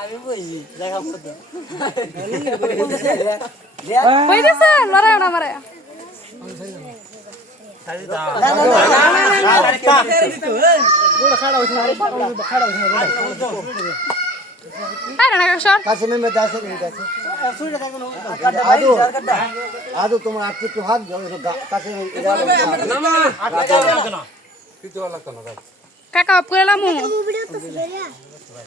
আমি বইছি দেখা মতো কইতেছে লড়াই না মারে আদৌ তোমার আজকে একটু হাত কাছে কাকা অফ করে লামু